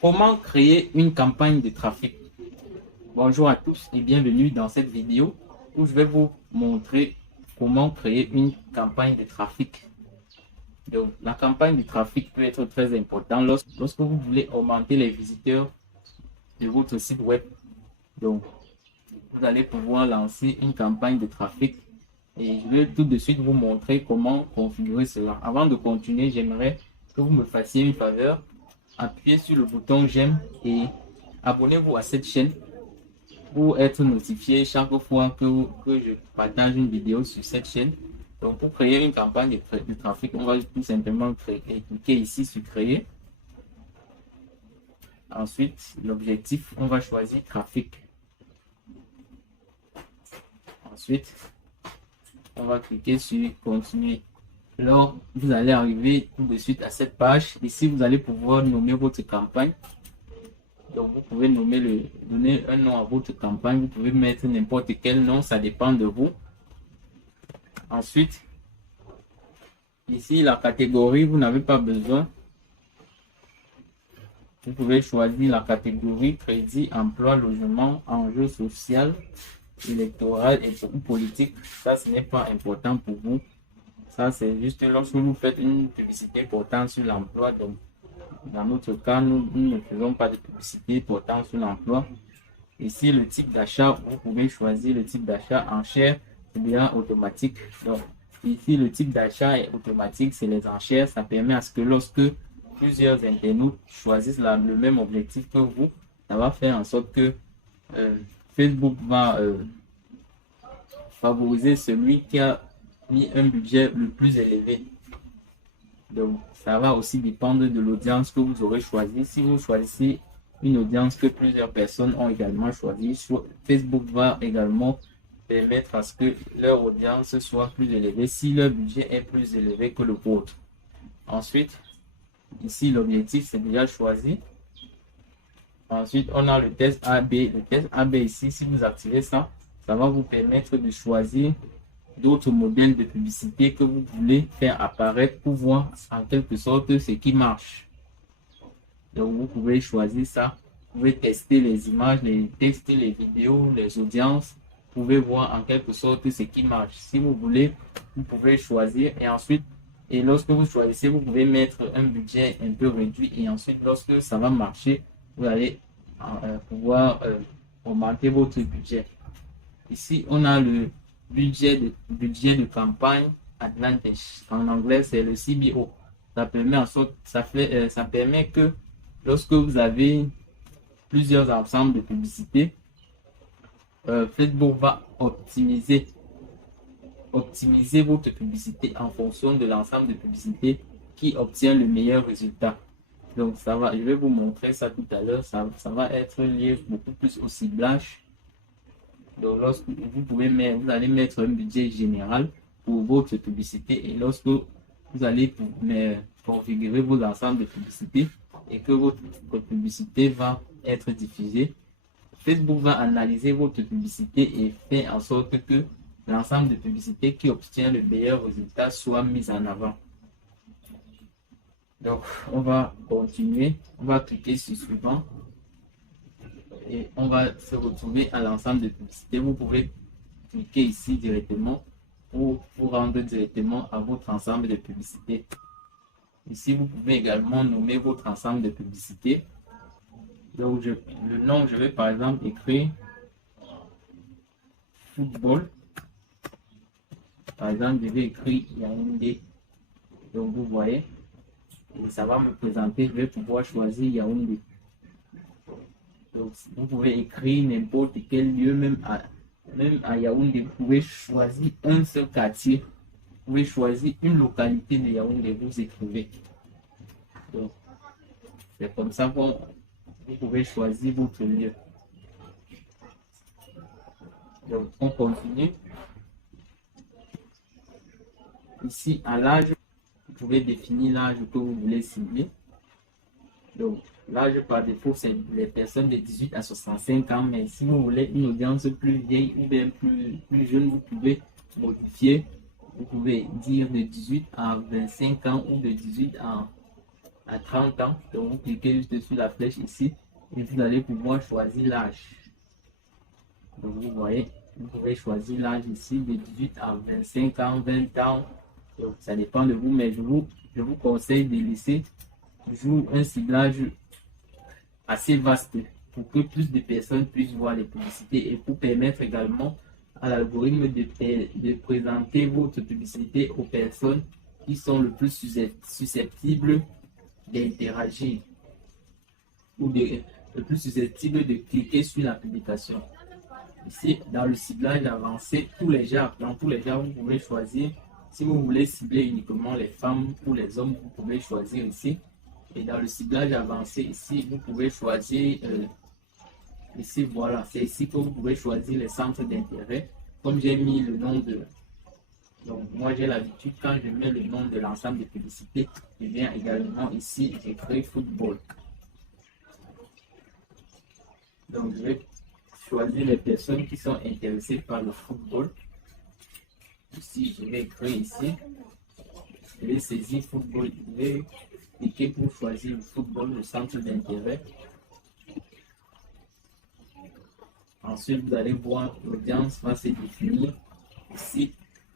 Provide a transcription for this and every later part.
Comment créer une campagne de trafic? Bonjour à tous et bienvenue dans cette vidéo où je vais vous montrer comment créer une campagne de trafic. Donc, la campagne de trafic peut être très importante lorsque vous voulez augmenter les visiteurs de votre site web. Donc, vous allez pouvoir lancer une campagne de trafic et je vais tout de suite vous montrer comment configurer cela. Avant de continuer, j'aimerais que vous me fassiez une faveur. Appuyez sur le bouton j'aime et abonnez-vous à cette chaîne pour être notifié chaque fois que je partage une vidéo sur cette chaîne. Donc, pour créer une campagne de trafic, on va tout simplement cliquer ici sur créer. Ensuite, l'objectif, on va choisir trafic. Ensuite, on va cliquer sur continuer. Alors, vous allez arriver tout de suite à cette page. Ici, vous allez pouvoir nommer votre campagne. Donc, vous pouvez donner un nom à votre campagne. Vous pouvez mettre n'importe quel nom, ça dépend de vous. Ensuite, ici, la catégorie, vous n'avez pas besoin. Vous pouvez choisir la catégorie crédit, emploi, logement, enjeu social, électoral et politique. Ça, ce n'est pas important pour vous. Ça, c'est juste lorsque vous faites une publicité portant sur l'emploi. Donc, dans notre cas, nous ne faisons pas de publicité portant sur l'emploi. Ici, le type d'achat, vous pouvez choisir le type d'achat enchères, c'est bien automatique. Donc, ici, le type d'achat est automatique, c'est les enchères. Ça permet à ce que lorsque plusieurs internautes choisissent le même objectif que vous, ça va faire en sorte que Facebook va favoriser celui qui a mis un budget le plus élevé. Donc, ça va aussi dépendre de l'audience que vous aurez choisi. Si vous choisissez une audience que plusieurs personnes ont également choisi, Facebook va également permettre à ce que leur audience soit plus élevée si leur budget est plus élevé que le vôtre. Ensuite, ici, l'objectif, c'est déjà choisi. Ensuite, on a le test AB. Le test AB ici, si vous activez ça, ça va vous permettre de choisir d'autres modèles de publicité que vous voulez faire apparaître pour voir en quelque sorte ce qui marche. Donc, vous pouvez choisir ça. Vous pouvez tester les images, les textes, les vidéos, les audiences. Vous pouvez voir en quelque sorte ce qui marche. Si vous voulez, vous pouvez choisir et ensuite, et lorsque vous choisissez, vous pouvez mettre un budget un peu réduit et ensuite, lorsque ça va marcher, vous allez pouvoir augmenter votre budget. Ici, on a le budget de campagne Advantage. En anglais, c'est le CBO. Ça permet ça permet que lorsque vous avez plusieurs ensembles de publicités, Facebook va optimiser votre publicité en fonction de l'ensemble de publicités qui obtient le meilleur résultat. Donc, je vais vous montrer ça tout à l'heure. Ça va être lié beaucoup plus au ciblage. Donc, vous allez mettre un budget général pour votre publicité et lorsque vous allez configurer vos ensembles de publicités et que votre publicité va être diffusée, Facebook va analyser votre publicité et faire en sorte que l'ensemble de publicités qui obtient le meilleur résultat soit mis en avant. Donc, on va continuer. On va cliquer sur suivant. Et on va se retrouver à l'ensemble de publicités. Vous pouvez cliquer ici directement pour vous rendre directement à votre ensemble de publicités. Ici, vous pouvez également nommer votre ensemble de publicités. Donc, le nom, je vais par exemple écrire football. Par exemple, je vais écrire Yaoundé. Donc, vous voyez, et ça va me présenter. Je vais pouvoir choisir Yaoundé. Donc, vous pouvez écrire n'importe quel lieu, même à Yaoundé. Vous pouvez choisir un seul quartier. Vous pouvez choisir une localité de Yaoundé. Vous écrivez. Donc, c'est comme ça que vous pouvez choisir votre lieu. Donc, on continue. Ici, à l'âge, vous pouvez définir l'âge que vous voulez cibler. Donc, l'âge par défaut, c'est les personnes de 18 à 65 ans. Mais si vous voulez une audience plus vieille ou bien plus jeune, vous pouvez modifier. Vous pouvez dire de 18 à 25 ans ou de 18 à à 30 ans. Donc, vous cliquez juste sur la flèche ici et vous allez pouvoir choisir l'âge. Donc, vous voyez, vous pouvez choisir l'âge ici de 18 à 25 ans, 20 ans. Donc, ça dépend de vous, mais je vous conseille de laisser toujours un ciblage assez vaste pour que plus de personnes puissent voir les publicités et pour permettre également à l'algorithme de présenter votre publicité aux personnes qui sont le plus susceptibles d'interagir ou le plus susceptibles de cliquer sur la publication. Ici, dans le ciblage avancé, dans tous les genres, vous pouvez choisir. Si vous voulez cibler uniquement les femmes ou les hommes, vous pouvez choisir ici. Et dans le ciblage avancé, ici, vous pouvez choisir, ici, voilà, c'est ici que vous pouvez choisir les centres d'intérêt. Comme j'ai mis le nom de... Donc, moi, j'ai l'habitude, quand je mets le nom de l'ensemble des publicités, je viens également ici, j'écris football. Donc, je vais choisir les personnes qui sont intéressées par le football. Ici, je vais écrire ici. Je vais saisir football. Je vais cliquer pour choisir le football, le centre d'intérêt. Ensuite, vous allez voir l'audience va se définir. Ici,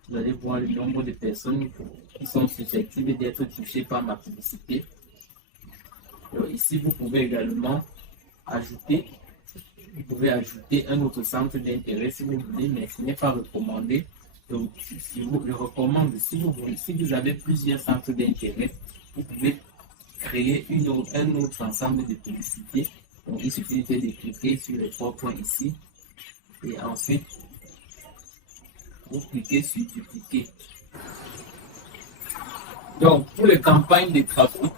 vous allez voir le nombre de personnes qui sont susceptibles d'être touchées par ma publicité. Donc, ici, vous pouvez également ajouter un autre centre d'intérêt si vous voulez, mais ce n'est pas recommandé. Donc, je recommande, si vous avez plusieurs centres d'intérêt, vous pouvez créer un autre ensemble de publicités. Donc, il suffit de cliquer sur les 3 points ici et ensuite, vous cliquez sur dupliquer. Donc, pour les campagnes de trafic,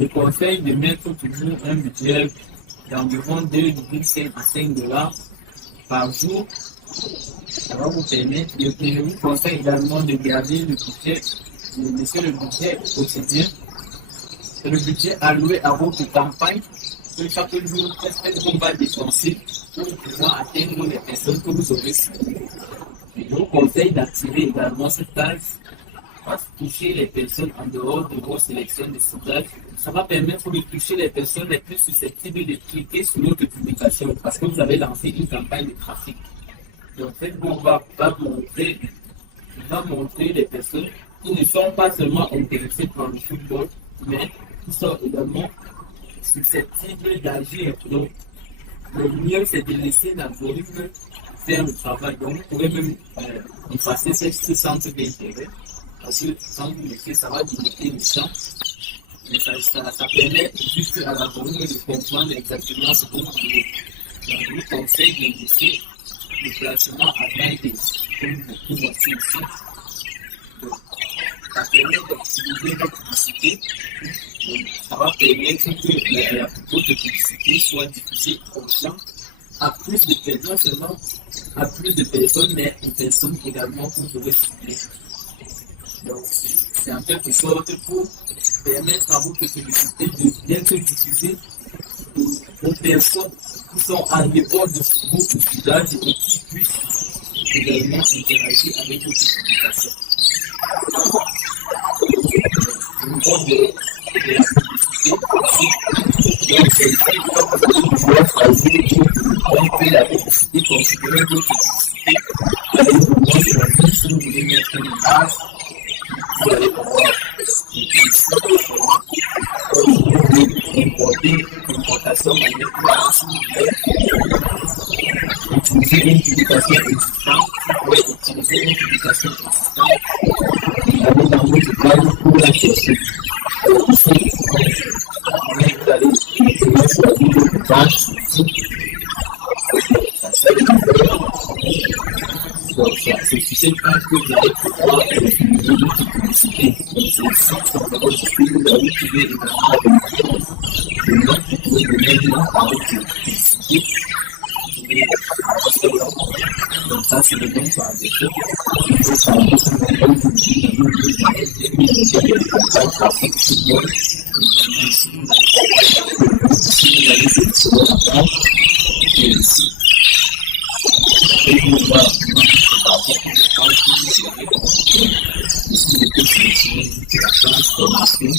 je conseille de mettre toujours un budget d'environ 2,5 à 5 $ par jour. Ça va vous permettre. Je vous conseille également de garder le budget, de laisser le budget quotidien. C'est le budget alloué à votre campagne. Chaque jour, qu'est-ce qu'on va dépenser pour pouvoir atteindre les personnes que vous aurez ciblées. Je vous conseille d'activer également cette case pour toucher les personnes en dehors de vos sélections de ciblage. Ça va permettre de toucher les personnes les plus susceptibles de cliquer sur notre publication parce que vous avez lancé une campagne de trafic. Donc, Facebook va montrer les personnes qui ne sont pas seulement intéressées par le football, mais qui sont également susceptibles d'agir. Donc, le mieux, c'est de laisser l'algorithme faire le travail. Donc, vous pourrez même effacer ce centre d'intérêt. Parce que quand vous laissez, ça va limiter le champ. Mais ça permet juste à l'algorithme de comprendre exactement ce que vous voulez. Donc, je vous conseille de laisser le placement à 20 comme vous voici ici. Donc, ça permet d'optimiser la publicité. Donc, ça va permettre que votre publicité soit diffusée au champ à plus de personnes, seulement à plus de personnes, mais aux personnes également que vous aurez ciblées. Donc, c'est en quelque sorte pour permettre à votre publicité d'être diffusée aux personnes qui sont en dehors de votre ciblage et qui puissent également interagir avec votre publication. Une forme de la publicité, donc c'est ici que vous pouvez choisir pour la publicité, considérer votre publicité, allez pouvoir choisir si vous voulez mettre une base. Vous allez pouvoir importer l'importation manipulation, utiliser une publication existante, vous pouvez utiliser une publication existante, aller dans votre page pour la chercher. Ici, vous allez choisir une page ici. Donc, c'est sur cette page que vous allez pouvoir utiliser votre publicité. Donc, c'est ici que vous allez trouver également le nom que vous pouvez donner le nom par votre publicité. Donc, ça, c'est le nom par défaut. Il faut changer ce nom pour vous allez sélectionner la page. Et ici, et vous voyez ici, je peux sélectionner la page formation.